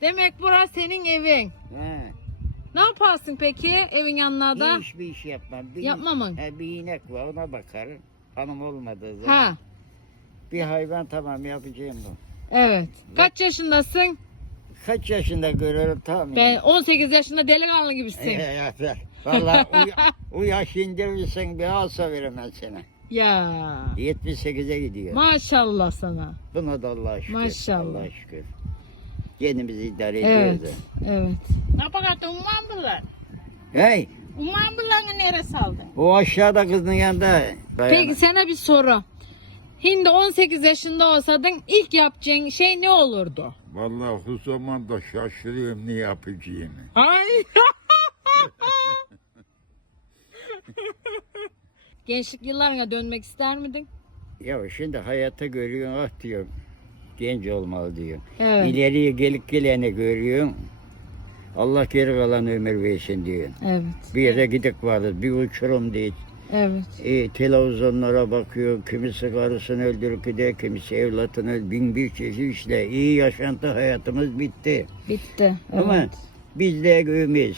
Demek burası senin evin. He. Ne yaparsın peki evin yanına da? Hiçbir iş yapmam. Bir, Yapmamın. He, bir inek var ona bakarım. Hanım olmadığı zaman. Ha, Bir hayvan tamam yapacağım bu. evet. Kaç yaşındasın? Kaç yaşında görüyorum tamam. Ben 18 yaşında delikanlı gibisin. Valla o, o yaş indirirsen bir alsa veririm ben sana. Ya. 78'e gidiyor. Maşallah sana. Buna da Allah'a şükür. Maşallah. Allah'a şükür. Kendimizi idare Evet. ediyoruz. Evet. Ne bakat umman bunlar? Hey, Umman bunları nereye saldı? o aşağıda kızın yanında. Peki sana bir soru. Hindi 18 yaşında olsaydın ilk yapacağın şey ne olurdu? Vallahi o zaman da şaşırıyorum ne yapacağımı. Ay. Gençlik yıllarına dönmek ister miydin? Ya şimdi hayata görüyorsun ah diyorum. Genç olmalı diyorum. Evet. İleriye gelip geleni görüyorsun. Allah geri kalan ömür versin diyorsun. Evet. Bir yere gidip varız. Bir uçurum değil. Evet. E, televizyonlara bakıyor. Kimisi karısını öldürüp gidiyor. Kimisi evlatını bin bir çeşit işle. İyi yaşantı hayatımız bitti. Bitti. Evet. Ama biz de ümit.